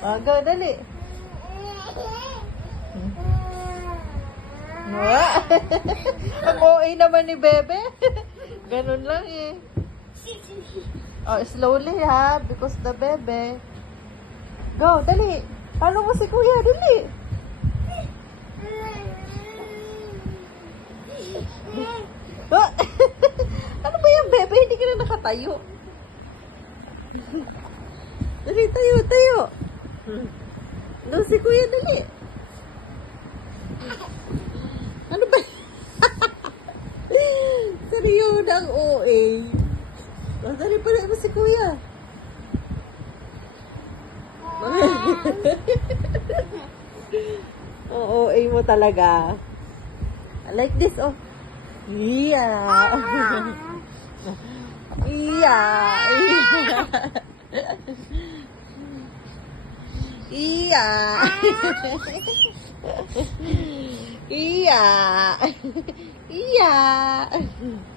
Go, dali. Ang OA naman ni Bebe. Ganun lang eh. Oh, slowly ha, because the Bebe. Go, dali. Ano mo si Kuya? Dali. Oh. Ano ba yung Bebe? Hindi ka na nakatayo. Dali, tayo, tayo. No, si Kuya, dali. Ano ba? Seryo ng OA. Oh, dali pala mo si Kuya. Oo, OA mo talaga. Like this, oh. Yeah. Yeah. Yeah. Yeah. Yeah.